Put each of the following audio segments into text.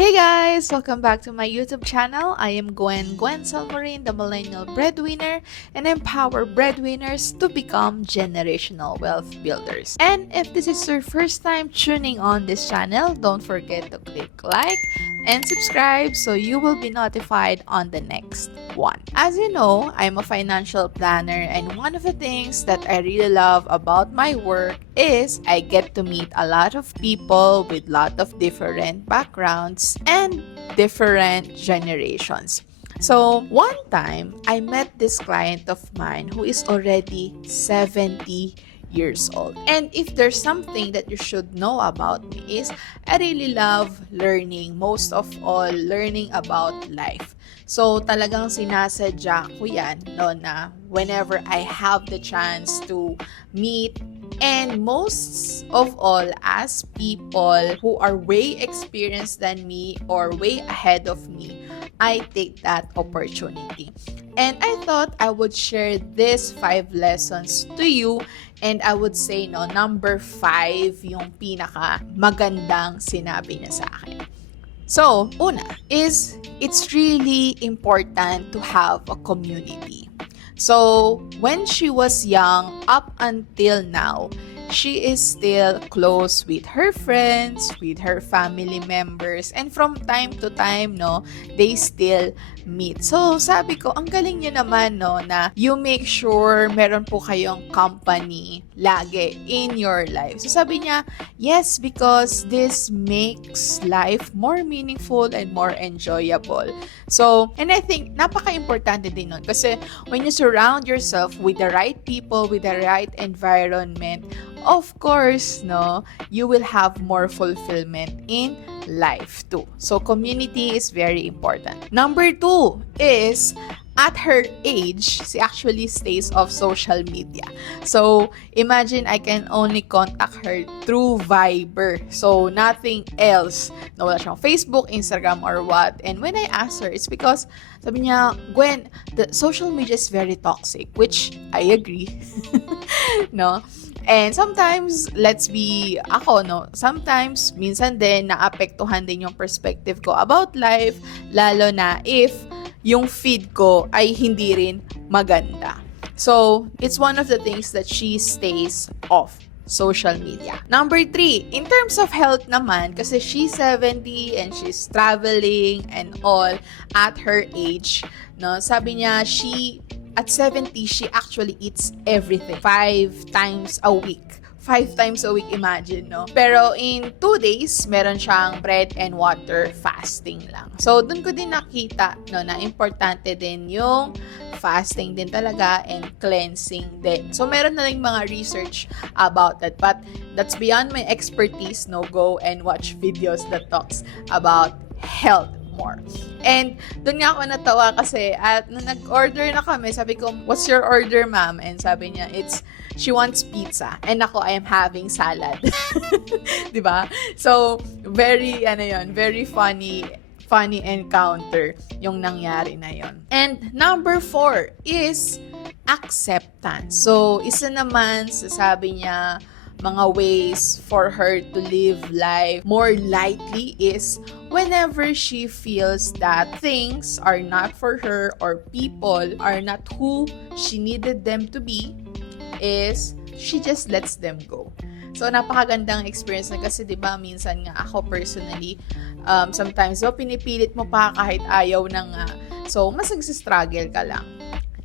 Hey guys! Welcome back to my YouTube channel. I am Gwen Salmarin, the Millennial Breadwinner, and empower breadwinners to become generational wealth builders. And if this is your first time tuning on this channel, don't forget to click like and subscribe so you will be notified on the next one. As you know, I'm a financial planner, and one of the things that I really love about my work is I get to meet a lot of people with a lot of different backgrounds and different generations. So, one time, I met this client of mine who is already 70 years old. And if there's something that you should know about me is I really love learning, most of all, learning about life. So, talagang sinasadya ko yan, no, na whenever I have the chance to meet and most of all, as people who are way experienced than me or way ahead of me, I take that opportunity. And I thought I would share these 5 lessons to you, and I would say, no, number 5 yung pinaka magandang sinabi niya sa akin. So, una is it's really important to have a community. So, when she was young, up until now, she is still close with her friends, with her family members, and from time to time, no, they still meet. So, sabi ko, ang galing niyo naman, no, na you make sure meron po kayong company lagi in your life. So, sabi niya, yes, because this makes life more meaningful and more enjoyable. So, and I think, napaka-importante din nun. Kasi, when you surround yourself with the right people, with the right environment, of course, no, you will have more fulfillment in life too. So, community is very important. Number 2 is, at her age, she actually stays off social media. So, imagine I can only contact her through Viber. So, nothing else. No, wala siyang Facebook, Instagram, or what. And when I asked her, it's because, sabi niya, Gwen, the social media is very toxic, which I agree. No? And sometimes, sometimes, minsan din, naapektuhan din yung perspective ko about life, lalo na if yung feed ko ay hindi rin maganda. So, it's one of the things that she stays off social media. Number 3, in terms of health naman, kasi she's 70 and she's traveling and all at her age, no, sabi niya, at 70, she actually eats everything 5 times a week. 5 times a week, imagine, no? Pero in 2 days, meron siyang bread and water fasting lang. So, dun ko din nakita, no, na importante din yung fasting din talaga and cleansing din. So, meron na rin mga research about that. But that's beyond my expertise, no? Go and watch videos that talks about health more. And doon nga ako natawa kasi at nung nag-order na kami, sabi ko, what's your order, ma'am? And sabi niya, she wants pizza. And ako, I am having salad. Diba? So, very funny encounter yung nangyari na yon. And number 4 is acceptance. So, isa naman sabi niya, mga ways for her to live life more lightly is whenever she feels that things are not for her or people are not who she needed them to be, is she just lets them go. So, napakagandang experience na kasi, diba, minsan nga ako personally, sometimes, pinipilit mo pa kahit ayaw na nga. So, mas nagsistruggle ka lang.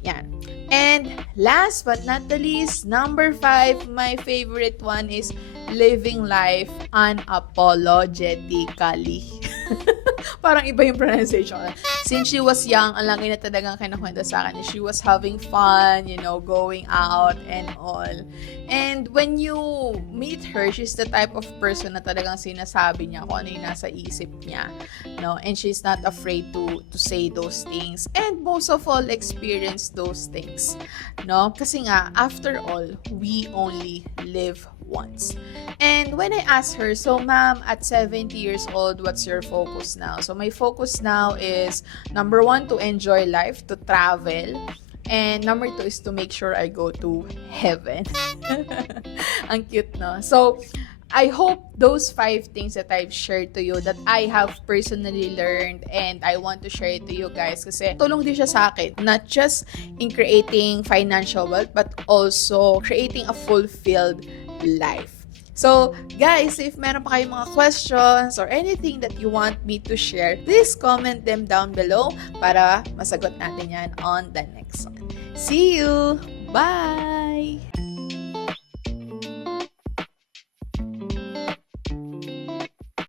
Yan. And last but not the least, number 5, my favorite one is living life unapologetically. Parang iba yung pronunciation. Since she was young, ang laki na talagang kinakwento sa akin. She was having fun, going out and all. And when you meet her, she's the type of person na talagang sinasabi niya kung ano yung nasa isip niya. No? And she's not afraid to say those things. And most of all, experience those things. No? Kasi nga, after all, we only live once. And when I asked her, so ma'am, at 70 years old, what's your focus now? So my focus now is, number 1, to enjoy life, to travel. And number 2 is to make sure I go to heaven. Ang cute, no? So, I hope those 5 things that I've shared to you that I have personally learned and I want to share it to you guys kasi tulong din siya sa akin. Not just in creating financial wealth but also creating a fulfilled life. So, guys, if meron pa kayong mga questions or anything that you want me to share, please comment them down below para masagot natin yan on the next one. See you! Bye!